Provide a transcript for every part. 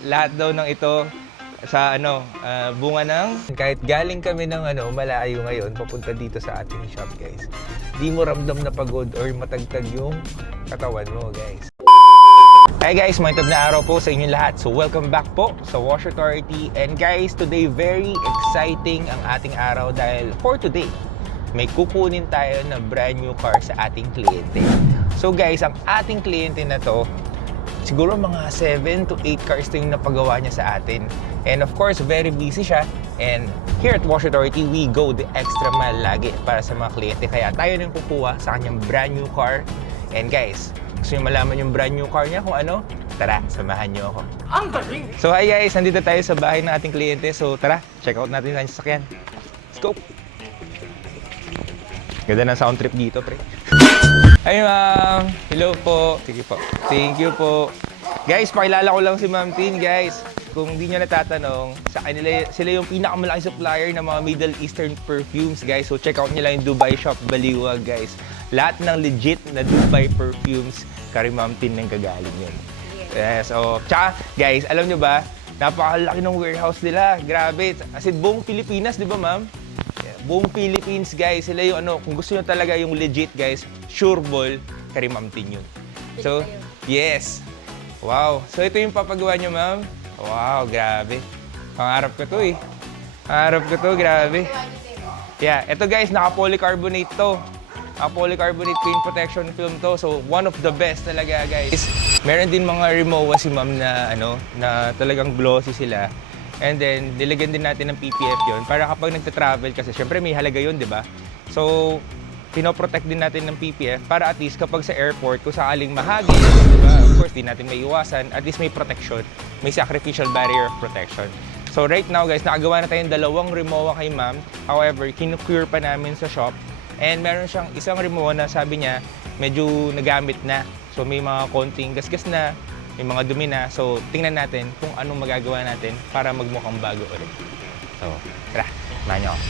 lahat daw ng ito sa bunga ng... Kahit galing kami ng malayo ngayon, papunta dito sa ating shop, guys. Di mo ramdam na pagod or matagtag yung katawan mo, guys. Hi guys, magandang na araw po sa inyong lahat. So welcome back po sa Wash Authority. And guys, today very exciting ang ating araw dahil for today, may kukunin tayo na brand new car sa ating kliyente. So guys, ang ating kliyente na to, siguro mga 7 to 8 cars na yung napagawa niya sa atin. And of course, very busy siya. And here at Wash Authority, we go the extra mile lagi para sa mga kliyente. Kaya tayo nang kukuha sa kanyang brand new car. And guys, gusto nyo malaman yung brand new car niya kung ano? Tara, samahan nyo ako. Ang galing! So hi guys, nandito tayo sa bahay ng ating kliyente. So tara, check out natin ang sasakyan. Let's go! Ganda ng sound trip dito, pre. Hi ma'am! Hello po. Sige po. Thank you po. Guys, pakilala ko lang si Ma'am Tin, guys. Kung hindi nyo natatanong, sa kanila, sila yung pinakamalaking supplier ng mga Middle Eastern perfumes, guys. So check out nyo lang yung Dubai Shop Baliwag, guys. Lahat ng legit na Dubai perfumes, kay Ma'am Tin nang gagaling yun. Yes, so, tsaka, guys, alam nyo ba, napakalaki ng warehouse nila. Grabe. As in, buong Pilipinas, di ba, ma'am? Buong Philippines, guys, sila yung kung gusto nyo talaga yung legit, guys, sure ball, kay Ma'am Tin yun. So, yes. Wow. So, ito yung papagawa nyo, ma'am. Wow, grabe. Pangarap ko to, eh. Pangarap ko to, grabe. Yeah, ito, guys, naka-polycarbonate to. Polycarbonate paint protection film to. So, one of the best talaga, guys. Meron din mga Rimowa si ma'am na, na talagang glossy sila. And then, nilagyan din natin ng PPF yon para kapag nagta-travel, kasi syempre may halaga yun, di ba? So, pinoprotect din natin ng PPF para at least kapag sa airport, kung sakaling mahagis, di ba? Of course, di natin may iwasan. At least may protection. May sacrificial barrier of protection. So, right now, guys, nakagawa na tayong 2 Rimowa kay ma'am. However, kinukure pa namin sa shop. And meron siyang isang Rimowa na sabi niya, medyo nagamit na. So, may mga konting gasgas na, may mga dumi na. So, tingnan natin kung anong magagawa natin para magmukhang bago ulit. So, tara, samahan niyo ako.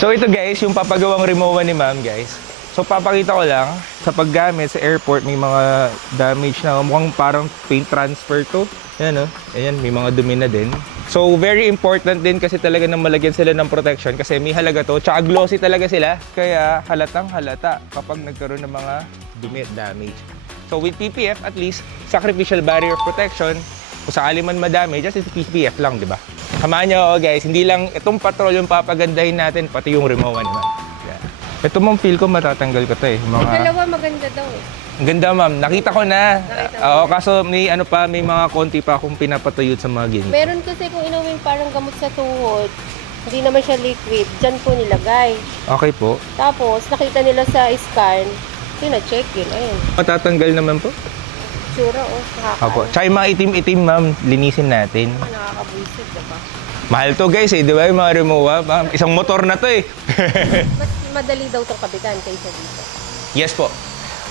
So, ito guys, yung papagawang Rimowa ni ma'am, guys. So, papakita ko lang, sa paggamit sa airport, may mga damage na mukhang parang paint transfer to. Ayan, ayan, may mga dumi na din. So, very important din kasi talaga nang malagyan sila ng protection kasi may halaga to. Tsaka glossy talaga sila. Kaya halatang halata kapag nagkaroon ng mga dumi at damage. So, with PPF, at least, sacrificial barrier protection. Kung sakali man madami, just PPF lang, di ba? Samahan nyo ako, guys. Hindi lang itong patrol yung papagandahin natin, pati yung Rimowa naman. Yeah. Ito mong feel ko matatanggal ko to eh. Dalawa maganda daw eh. Ang ganda, ma'am. Nakita ko na. Oo, kaso may may mga konti pa akong pinapatuyot sa mga gini. Meron kasi kung inumin parang gamot sa tuhod, hindi naman siya liquid, dyan po nilagay. Okay po. Tapos, nakita nila sa scan, tina-check yun, ayun. Matatanggal naman po? Tsura, Opo. Tsaka yung mga itim-itim, ma'am, linisin natin. Nakakabuisit, diba? Mahal to, guys, eh. Di ba yung mga Rimowa? Isang motor na to, eh. Mas madali daw itong kapitan kaysa dito. Yes po.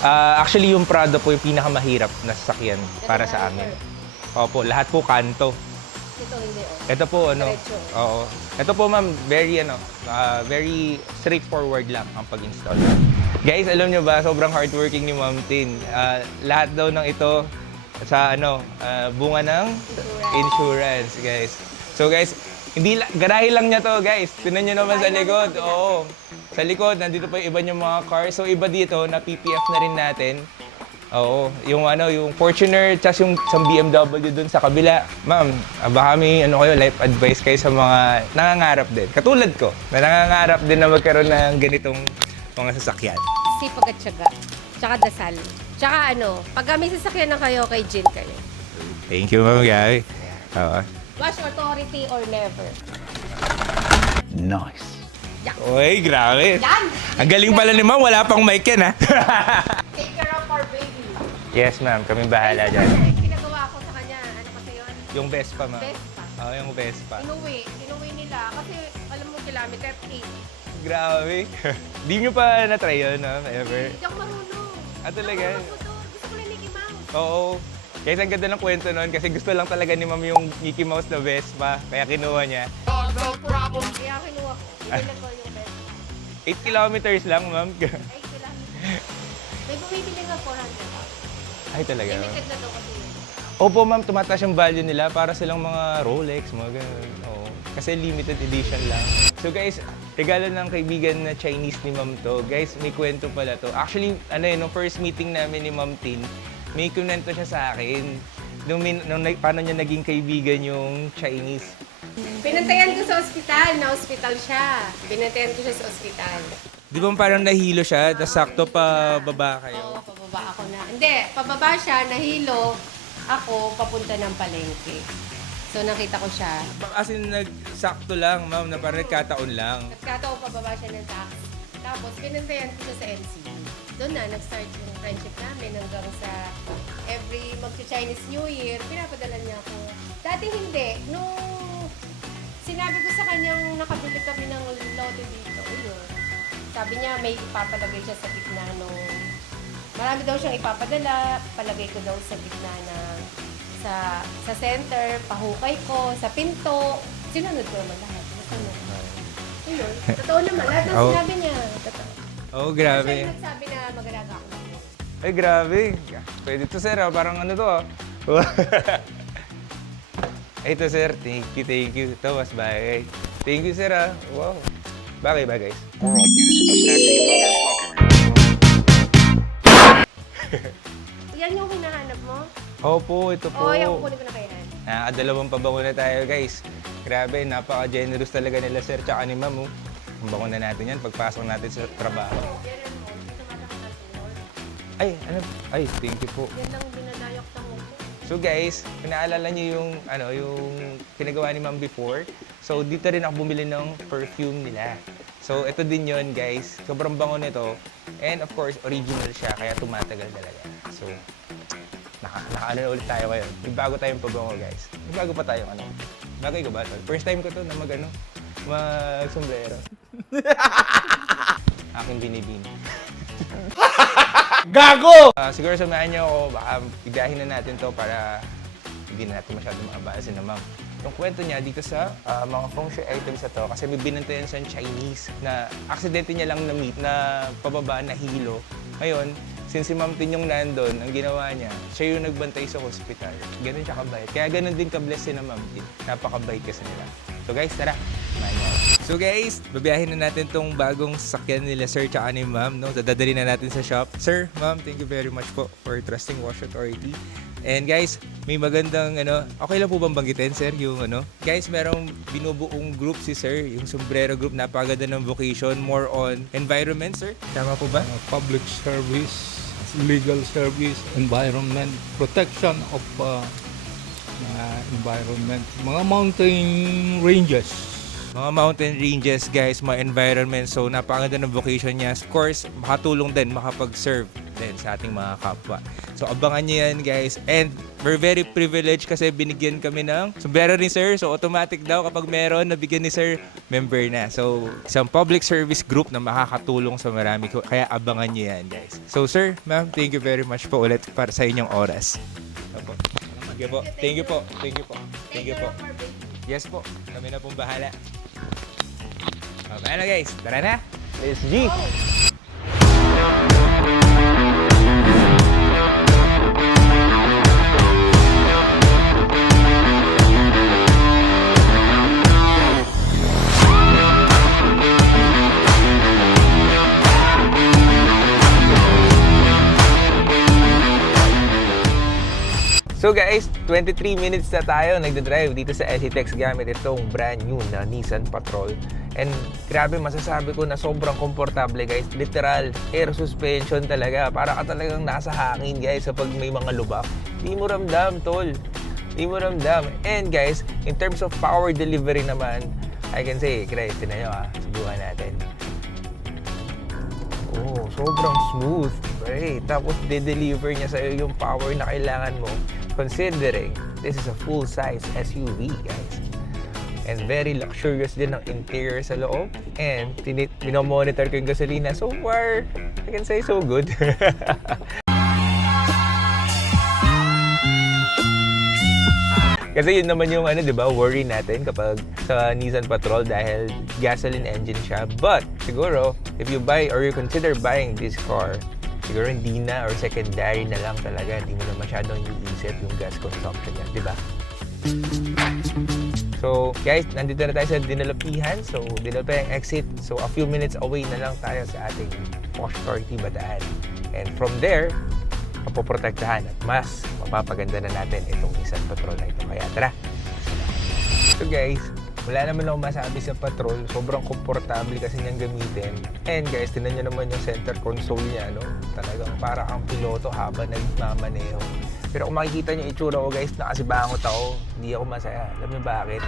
Actually, yung Prado po yung pinakamahirap na sasakyan para sa amin. Opo, lahat po kanto. Ito hindi, Ito po, Diretso. Oo. Ito po, ma'am, very straightforward lang ang pag-install. Guys, alam nyo ba, sobrang hardworking ni Ma'am Tin. Lahat daw ng ito sa bunga ng insurance, guys. So, guys, garahe lang niya to, guys. Tingnan nyo naman sa likod. Oo. Sa likod, nandito pa yung iba niyong mga cars. So, iba dito, na PPF na rin natin. Oo. Yung Fortuner, tsas yung BMW dun sa kabila. Ma'am, baka may life advice kayo sa mga nangangarap din. Katulad ko, na nangangarap din na magkaroon ng ganitong mga sasakyan. Sipag at syaga. Tsaka dasal. Tsaka pag may sasakyan na kayo, kay Jin kayo. Thank you, Ma'am Gabi. Oo. Wash Authority or never. Nice. Uy, grabe. Yan! Ang galing pala ni Ma'am, wala pang mic yan, ha? Take care of our baby. Yes, ma'am. Kami bahala dyan. Pinagawa ko sa kanya, ano kasi yun? Yung Vespa, ma'am. Vespa. Oo, yung Vespa. Inuwi nila kasi alam mo kilometer 8. Grabe. Di nyo pa na-try yun, ma'am, ever? Hindi ako marunong. Talaga? Gusto ko lang Mickey Mouse. Oo. Guys, ang ganda ng kwento nun kasi gusto lang talaga ni ma'am yung Mickey Mouse na Vespa. Kaya kinuha niya. No problem. Kaya kinuha ko. Ilan ko yung Vespa. 8 kilometers lang, ma'am. 8 kilometers. May bumibili nga 400. Ay, talaga. Limited na daw kasi yun. Opo ma'am, tumataas yung value nila para silang mga Rolex, mga ganun. Oo. Kasi limited edition lang. So guys, regalo ng kaibigan na Chinese ni Ma'am to. Guys, may kwento pala to. Actually, nung first meeting namin ni Ma'am Tin, may kunento siya sa akin. Paano niya naging kaibigan yung Chinese. Pinantayan ko sa ospital, na-hospital siya. Pinantayan ko siya sa ospital. Di ba parang nahilo siya, tapos sakto pa baba kayo? Oo, pababa ako na. Hindi, pababa siya, nahilo. Ako, papunta ng palengke. So, nakita ko siya. As in, nagsakto lang, ma'am, na parang nagkataon lang. Nagkataon, pababa siya ng taxi. Tapos, pinantayan ko siya sa NCU. Doon na, nag-start yung friendship namin hanggang sa every magcha-Chinese New Year, pinapadala niya ako. Dati hindi. Nung sinabi ko sa kanyang nakabili kami ng lote dito, ayun. Sabi niya, may ipapalagay siya sa gitna nung... Marami daw siyang ipapadala, palagay ko daw sa gitna na sa center, pahukay ko, sa pinto. Sinunod ko naman lahat. Nasunod. Ayun. Totoo naman. Lahat ng sinabi niya. Totoo. Oh, Siya grabe. yung nagsabi na mag-alaga ako. Ay, grabe. Pwede to, sir. Parang ano to, ah. Ito, sir. Thank you. Ito, mas bagay. Thank you, sir, ah. Wow. Bagay. Yan yung hinahanap mo? Opo, ito po. Oo, yung kukunin ko na kay Han. Nakakadalawang pabango na tayo, guys. Grabe, napaka-generous talaga nila, sir, tsaka ni ma'am, oh. Ang bango na natin yan pagpasok natin sa trabaho. Yan mo, hindi tumatakot ang tuhod. Ay, ano? Ay, thank you po. Yan lang dinadayok ng ulo. So guys, pinaalala niyo yung yung pinagawa ni Ma'am before. So dito rin ako bumili ng perfume nila. So ito din yon guys. Sobrang bango nito. And of course, original siya kaya tumatagal talaga. So naka-ano na ulit tayo ngayon. May bago tayong pabango guys. May bago pa tayong ano. Bagay ko ba ito? First time ko to na mag-sombrero. Aking binibini. Gago! Siguro samahan niyo ako, baka igahin na natin to para hindi na natin masyado maabasin na ma'am. Yung kwento niya dito sa mga feng shui items na to, kasi may binantayan sa Chinese na aksidente niya lang na-meet na pababa na hilo. Ngayon, since si Ma'am Tin yung nandun, ang ginawa niya, siya yung nagbantay sa hospital. Ganun siya kabait. Kaya ganun din ka-bless si na Ma'am Tin. Napakabait kasi nila. So guys, tara! Samahan niyo ako. So guys, babiyahin na natin tong bagong sasakyan nila Sir tsaka ni Ma'am. No? Dadali na natin sa shop. Sir, Ma'am, thank you very much po for trusting Wash Authority. And guys, may magandang okay lang po bang banggitin, sir, yung guys, merong binubuong group si sir, yung Sombrero Group, napakaganda ng vocation, more on environment, sir. Tama po ba? Public service, legal service, environment, protection of environment, mga mountain ranges. Mga mountain ranges, guys, mga environment. So, napakaganda ng vocation niya. Of course, makatulong din, makapag-serve din sa ating mga kapwa. So, abangan niyo yan, guys. And we're very privileged kasi binigyan kami ng sombrero ni sir. So, automatic daw kapag meron, nabigyan ni sir, member na. So, isang public service group na makakatulong sa marami. Kaya abangan niyo yan, guys. So, sir, ma'am, thank you very much po ulit para sa inyong oras. Opo. Thank you po. Thank you po. Thank you po. Thank you po. Yes po. Kami na pong bahala. Okay na guys, tara na! Let's G! So guys, 23 minutes na tayo nagdadrive dito sa LHTEX gamit itong brand new na Nissan Patrol. And grabe, masasabi ko na sobrang komportable guys. Literal, air suspension talaga. Para ka talagang nasa hangin guys sa pag may mga lubak. Di mo ramdam, tol. Di mo ramdam. And guys, in terms of power delivery naman, I can say, guys, tinan nyo subukan natin. Oh, sobrang smooth. Right? Tapos de-deliver niya sa'yo yung power na kailangan mo. Considering this is a full-size SUV, guys. And very luxurious din ang interior sa loob. And minomonitor ko yung gasolina. So far, I can say so good. Kasi yun naman yung di ba, worry natin kapag sa Nissan Patrol dahil gasoline engine siya. But siguro, if you buy or you consider buying this car, siguro hindi na or secondary na lang talaga. Hindi mo na masyadong iniisip yung gas consumption niya, di ba? So, guys, nandito na tayo sa Dinalapihan. So, Dinalapihan exit. So, a few minutes away na lang tayo sa ating Wash Authority Bataan. And from there, mapoprotektahan at mas mapapaganda na natin itong Nissan Patrol na ito. Kaya tara! So guys, wala naman ako masabi sa Patrol. Sobrang komportable kasi niyang gamitin. And guys, tinan nyo naman yung center console niya, no? Talagang para kang piloto habang nagmamaneho. Pero kung makikita niyo itsura ko guys, nakasibangot ako. Hindi ako masaya. Alam niyo bakit?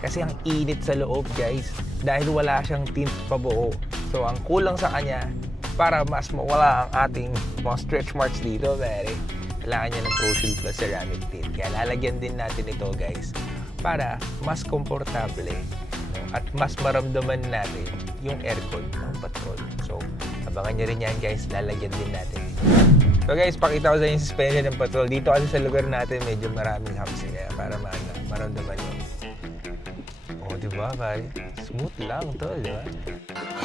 Kasi ang init sa loob guys. Dahil wala siyang tint pabuo. So ang kulang sa kanya, para mas mawala ang ating mga stretch marks dito, pare, kailangan niya ng Pro Shield Plus ceramic tint. Kaya lalagyan din natin ito guys para mas komportable, no? At mas maramdaman natin yung aircon ng Patrol. So, abangan niyo rin yan guys, lalagyan din natin ito. So guys, pakita ko sa inyo yung suspension ng Patrol. Dito kasi sa lugar natin, medyo maraming humps kaya para maramdaman nyo. Oh, diba pare? Smooth lang to, diba?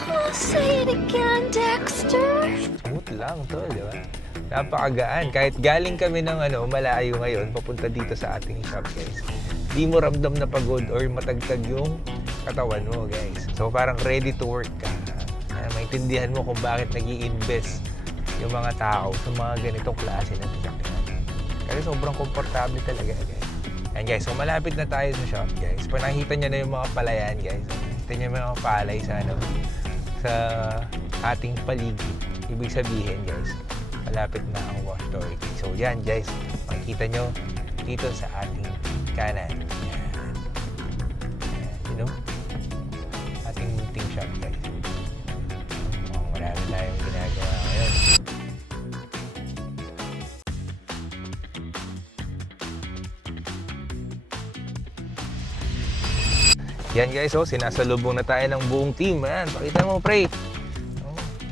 Oh, say it again, Dexter. Smooth lang to, di ba? Napakagaan. Kahit galing kami ng malayo ngayon, papunta dito sa ating shop, guys. Di mo ramdam na pagod or matagtag yung katawan mo, guys. So, parang ready to work ka. Maintindihan mo kung bakit nag-i-invest yung mga tao sa mga ganitong klase ng sasakyan. Kasi sobrang komportable talaga, guys. And guys, so malapit na tayo sa shop, guys. Pag nakita nyo na yung mga palayan, guys. Nakita nyo yung mga palay sa ating paligid. Ibig sabihin guys, malapit na ang Wash Authority. So yan guys, makikita nyo dito sa ating kanan. Yan. You know? Ating meeting shop guys. Marami tayong ginagawa ngayon. Yan guys, sinasalubong na tayo ng buong team. Ayan, pakita mo pre.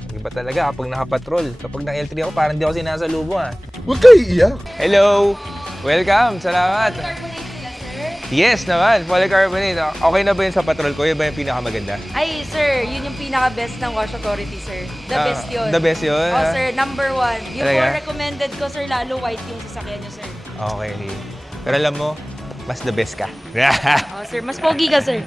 Iba talaga kapag nakapatrol. Kapag naka L3 ako, parang di ako sinasalubong Huwag kayo iiyak. Hello! Welcome! Salamat! Polycarbonate sila, sir. Yes naman, polycarbonate. Okay na ba yun sa patrol ko? Yun ba yung pinakamaganda? Ay, sir, yun yung pinaka-best ng Wash Authority, sir. The best yun. The best yun? Oh, sir, number 1. Yung Talaga? more recommended ko, sir, lalo white yung sasakyan nyo, sir. Okay. Pero alam mo, mas the best ka. Oh, sir, mas pogi ka, sir.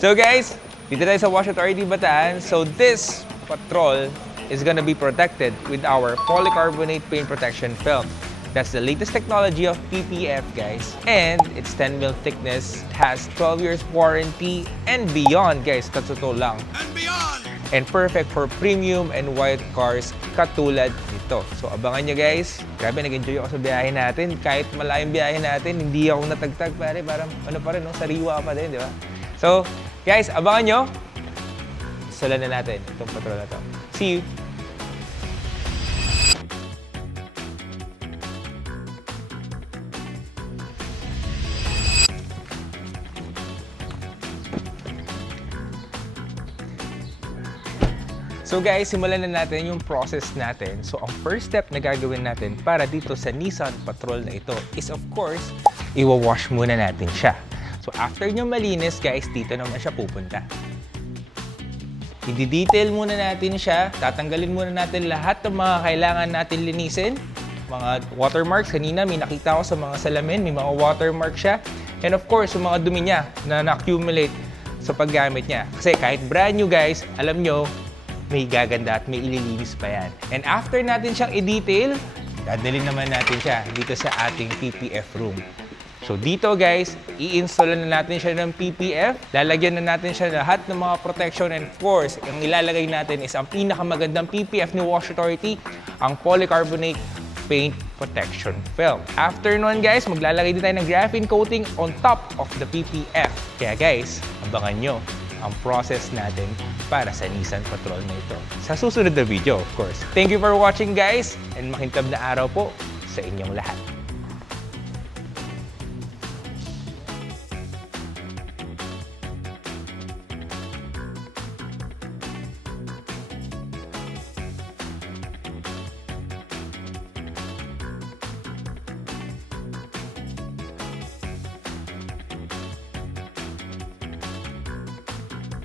So guys, dito tayo sa Wash Authority Bataan. So this patrol is gonna be protected with our polycarbonate paint protection film. That's the latest technology of PPF, guys. And it's 10 mil thickness, has 12 years warranty, and beyond, guys. Totoo lang. And beyond! And perfect for premium and white cars katulad nito. So abangan nyo guys. Grabe, nag-enjoy ako sa biyahe natin. Kahit malayong biyahe natin, hindi ako natagtag pare. Parang pa rin, no? Sariwa pa din, di ba? So guys, abangan nyo. Salan na natin itong patrol na to. See you! So guys, simulan na natin yung process natin. So ang first step na gagawin natin para dito sa Nissan Patrol na ito is of course, iwa-wash muna natin siya. So after nyo malinis guys, dito naman siya pupunta. I-detail muna natin siya, tatanggalin muna natin lahat ng mga kailangan natin linisin. Mga watermarks, kanina may nakita ko sa mga salamin, may mga watermark siya. And of course, yung mga dumi niya na na-accumulate sa paggamit niya. Kasi kahit brand new guys, alam nyo, may gaganda at may ililinis pa yan. And after natin siyang i-detail, dadalhin naman natin siya dito sa ating PPF room. So dito guys, i-install na natin siya ng PPF. Lalagyan na natin siya lahat ng mga protection and of course, ang ilalagay natin is ang pinakamagandang PPF ni Wash Authority, ang polycarbonate paint protection film. After nun guys, maglalagay din tayo ng graphene coating on top of the PPF. Kaya guys, abangan nyo ang process natin para sa Nissan Patrol na ito. Sa susunod na video, of course. Thank you for watching guys and makintab na araw po sa inyong lahat.